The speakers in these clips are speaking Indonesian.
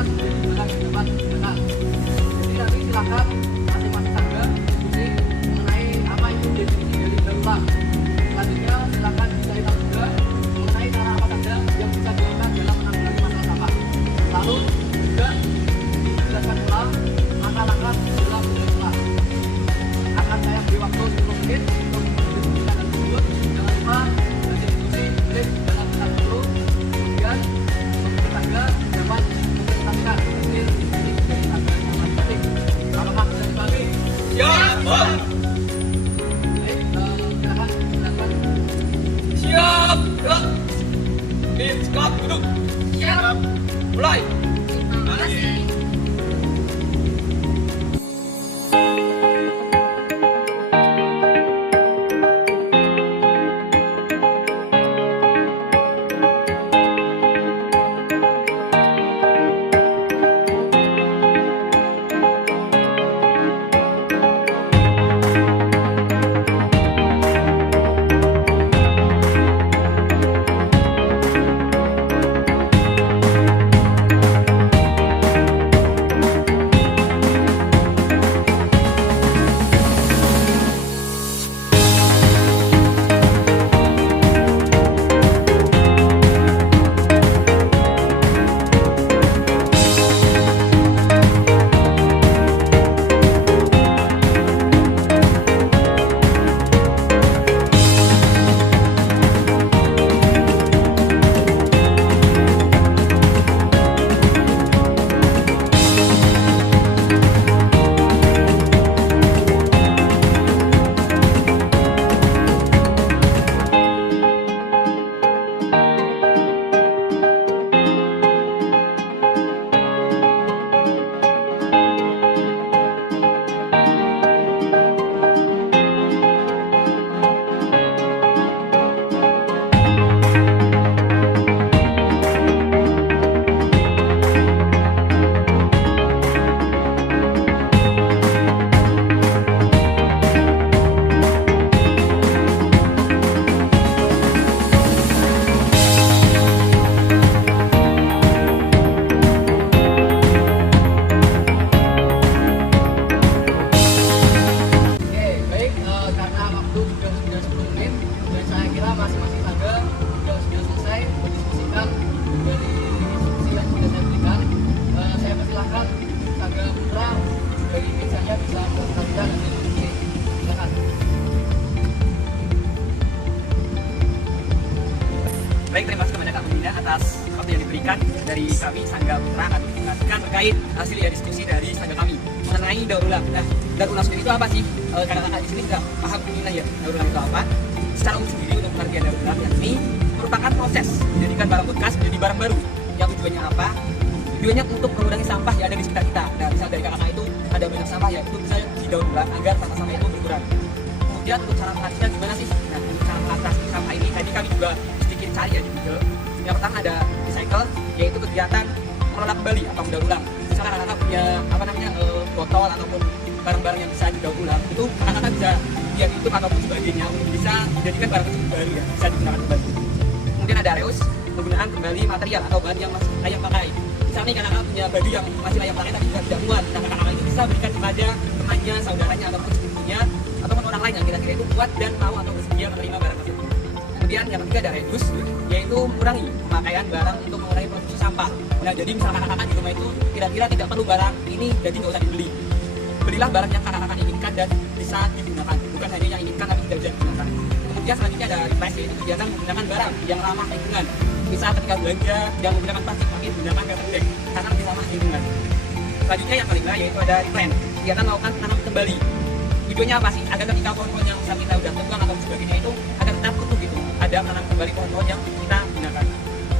berkas dari belakang ke depan belakang. Jadi nanti silakan masing-masing tangga diskusi mengenai apa itu definisi dari daur ulang. Selanjutnya silakan dicari tahu juga mengenai cara apa saja yang bisa dilakukan dalam menanggulangi masalah sampah. Lalu juga dijelaskan pula langkah-langkah dalam mengelola. Akan saya beri waktu 10 menit untuk mendiskusikan hal tersebut. Jangan lupa bagi diskusi break dalam 40. Kemudian pemimpin tangga dapat mempresentasikan hasil diskusi dari tangganya masing-masing. Apakah sudah dipahami? Siap, Bang. Baik, silakan. Siap, gerak. Tim squad duduk. Siap. Mulai. Masing-masing tangga sudah selesai mendiskusikan dari instruksi yang sudah saya berikan. Saya persilahkan tangga putra dari mejanya bisa mempresentasikan hasil diskusi. Silakan. Baik, terima kasih kepada Kak Bunda atas waktu yang diberikan dari kami Sangga Putra. Kami menjelaskan terkait hasil diskusi dari Sangga kami mengenai daur ulang. Nah, daur ulang sendiri itu apa sih? Kakak-kakak di sini tidak paham inilah ya daur ulang itu apa. Secara umum sendiri untuk pengertian daur ulang ini merupakan proses menjadikan barang bekas menjadi barang baru. Yang tujuannya apa? Tujuannya untuk mengurangi sampah yang ada di sekitar kita. Nah, misal dari kakak itu ada banyak sampah ya itu bisa didaur ulang agar sampah-sampah itu berkurang. Kemudian untuk cara mengatasinya gimana sih? Nah, untuk cara mengatasi sampah ini tadi kami juga sedikit cari ya di Google. Yang pertama ada recycle, yaitu kegiatan mengolah kembali atau mendaur ulang. Misalkan kakak punya botol ataupun barang-barang yang bisa didaur ulang, itu kakak bisa lihat itu ataupun sebagainya bisa dijadikan barang tersebut baru ya, bisa digunakan kembali. Kemudian ada reuse, penggunaan kembali material atau bahan yang masih layak pakai. Misalnya kakak punya baju yang masih layak pakai tapi juga tidak muat, nah kakak itu bisa berikan kepada temannya, saudaranya ataupun sepupunya ataupun orang lain yang kira-kira itu kuat dan mau atau bersedia menerima barang tersebut. Kemudian yang ketiga ada reduce, yaitu mengurangi pemakaian barang untuk mengurangi produksi sampah. Nah, jadi misalkan kakak di rumah itu kira-kira tidak perlu barang ini, jadi nggak usah dibeli. Belilah barang yang kakak inginkan dan bisa digunakan, bukan hanya yang inginkan tapi tidak bisa digunakan. Kemudian selanjutnya ada replace, yaitu kegiatan menggunakan barang yang ramah lingkungan. Misal ketika belanja yang menggunakan plastik, maka menggunakan paper bag karena lebih ramah lingkungan. Selanjutnya yang kelima yaitu ada replant, kegiatan melakukan tanam kembali. Tujuannya apa sih? Agar ketika pohon-pohon yang misal kita udah tumbang atau sebagainya itu agar tetap utuh gitu. Ada menanam kembali pohon-pohon yang kita gunakan.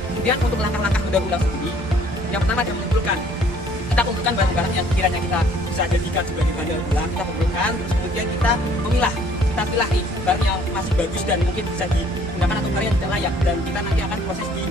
Kemudian untuk langkah-langkah mendaur ulang sendiri, yang pertama adalah mengumpulkan. Kita kumpulkan barang-barang yang kiranya kita bisa jadikan sebagai bahan daur ulang, kita kumpulkan, terus kemudian kita memilah, kita pilih nih barang yang masih bagus dan mungkin bisa digunakan atau barang yang tidak layak, dan kita nanti akan proses di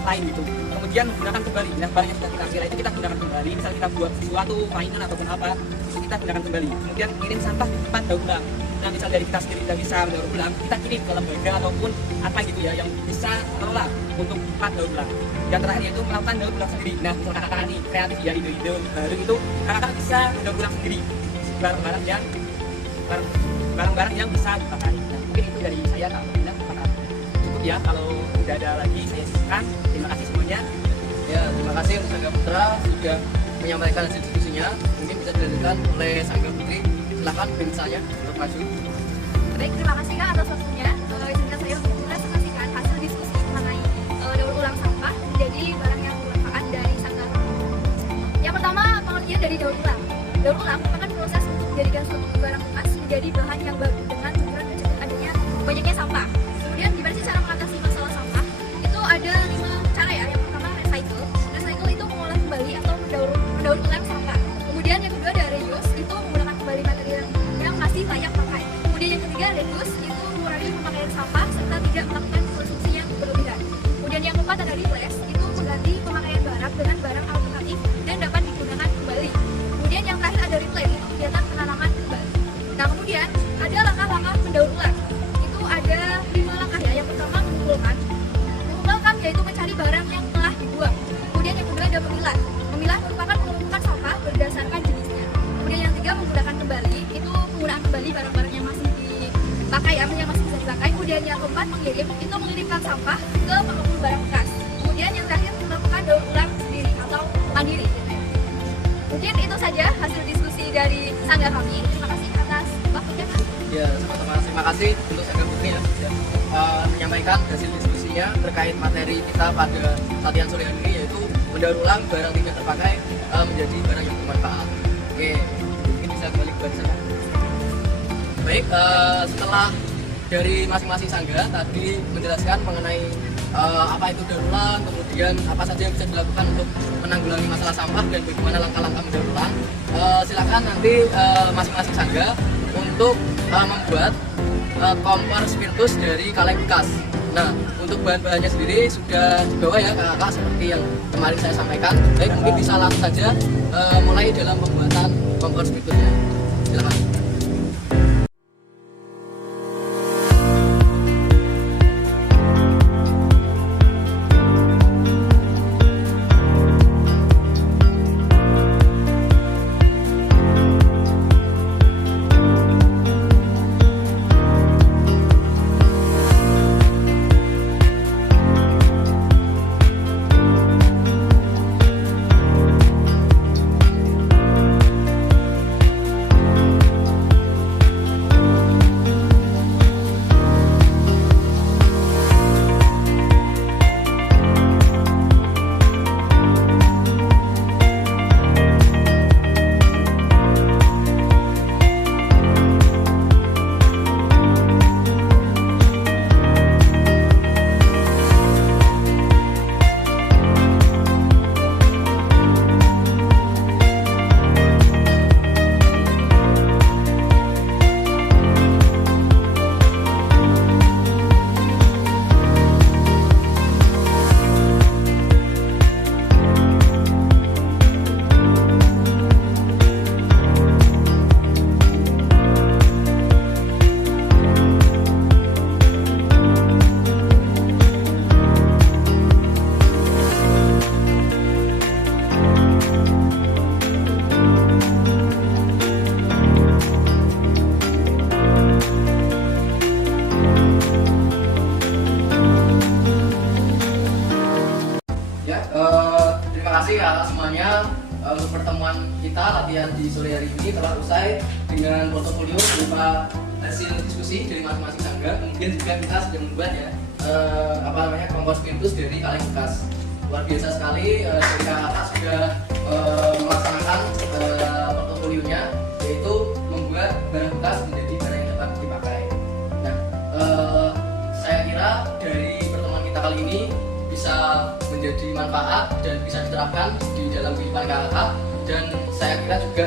lain gitu. Kemudian kemudian gunakan kembali. Nah, barang yang sudah kita ambil itu kita gunakan kembali. Misal kita buat sesuatu mainan ataupun apa, itu kita gunakan kembali. Kemudian kirim sampah ke tempat daur ulang. Nah, misal dari kita sendiri tidak bisa daur ulang, kita kirim ke lembaga ataupun apa gitu ya yang bisa mengelola untuk tempat daur ulang. Yang terakhir yaitu melakukan daur ulang sendiri. Nah, misal kakak-kakak ini kreatif ya, ide-ide baru itu kakak-kakak bisa daur ulang sendiri barang-barang yang bisa dipakai. Nah, mungkin itu dari saya Kak Marina. Cukup ya, kalau tidak ada lagi saya cukupkan. Terima kasih semuanya. Ya, terima kasih untuk Sangga Putra sudah menyampaikan hasil diskusinya. Mungkin bisa dilanjutkan oleh Sangga Putri. Silakan misalnya untuk maju. Baik, terima kasih Kak atas waktunya. Izinkan saya untuk mempresentasikan hasil diskusi mengenai daur ulang sampah menjadi barang yang bermanfaat dari Sangga. Yang pertama, pengertian dari daur ulang. Daur ulang merupakan proses untuk menjadikan suatu barang bekas menjadi bahan yang baru dengan tujuan mencegah adanya banyaknya sampah. Kemudian gimana sih cara mengatasi masalah sampah? Itu ada 5 cara ya. Yang pertama recycle. Recycle itu mengolah kembali atau mendaur ulang sampah. Kemudian yang kedua ada reuse, itu menggunakan kembali material yang masih layak pakai. Kemudian yang ketiga reduce, itu mengurangi pemakaian sampah serta tidak melakukan konsumsi yang berlebihan. Kemudian yang keempat ada replace, itu mengganti pemakaian barang dengan barang alternatif dan dapat digunakan kembali. Kemudian yang terakhir ada replant, itu kegiatan penanaman kembali. Nah, kemudian ada langkah-langkah mendaur ulang. Itu ada 5 langkah ya. Yang pertama mengumpulkan. Mengumpulkan yaitu mencari barang yang telah dibuang. Kemudian yang kedua ada memilah. Memilah merupakan mengumpulkan sampah berdasarkan jenisnya. Kemudian yang ketiga menggunakan kembali, itu penggunaan kembali barang-barang yang masih dipakai, yang masih bisa dipakai. Kemudian yang keempat mengirim, itu mengirimkan sampah ke pengumpul barang bekas. Kemudian yang terakhir melakukan daur ulang sendiri atau mandiri. Mungkin itu saja hasil diskusi dari Sangga kami. Terima kasih atas waktunya Kak. Ya, sama-sama. Terima kasih untuk Sangga Putri yang sudah menyampaikan hasil diskusinya terkait materi kita pada latihan sore hari ini, yaitu mendaur ulang barang tidak terpakai menjadi barang yang bermanfaat. Oke, mungkin bisa balik ke sana. Baik, setelah dari masing-masing sangga tadi menjelaskan mengenai apa itu daur ulang, kemudian apa saja yang bisa dilakukan untuk menanggulangi masalah sampah dan bagaimana langkah-langkah mendaur ulang. Silakan nanti masing-masing sangga untuk membuat kompor spiritus dari kaleng bekas. Nah, untuk bahan-bahannya sendiri sudah dibawa ya kakak seperti yang kemarin saya sampaikan. Baik, mungkin bisa langsung saja mulai dalam pembuatan kompor spiritusnya. Silakan. Terima kasih atas semuanya untuk pertemuan kita latihan di sore hari ini telah usai dengan portofolio berupa hasil diskusi dari masing-masing sangga. Kemudian juga kita sudah membuat ya kompor spiritus dari kaleng bekas. Luar biasa sekali, dari kakak sudah melaksanakan portofolionya, yaitu membuat barang bekas menjadi barang yang dapat dipakai. Nah, saya kira dari pertemuan kita kali ini bisa menjadi manfaat dan bisa diterapkan di dalam kehidupan kakak, dan saya kira juga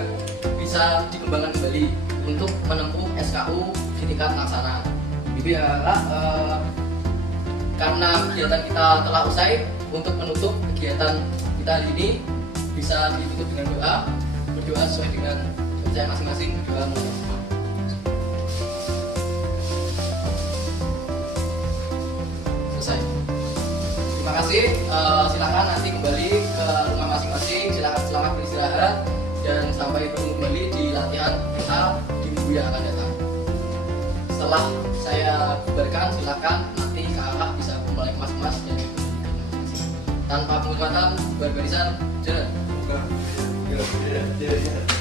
bisa dikembangkan kembali untuk menempuh SKU di tingkat laksana. Gitu ya kakak. Karena kegiatan kita telah usai, untuk menutup kegiatan kita hari ini bisa ditutup dengan doa. Berdoa sesuai dengan kepercayaan masing-masing. Berdoa mulai. Selesai. Terima kasih. Silakan nanti kembali ke rumah masing-masing. Silakan selamat beristirahat dan sampai bertemu kembali di latihan kita di minggu yang akan datang. Setelah saya bubarkan, silakan nanti kakak bisa kembali kemas-kemas dan tanpa pengorbanan, bubar barisan, jalan. Ya.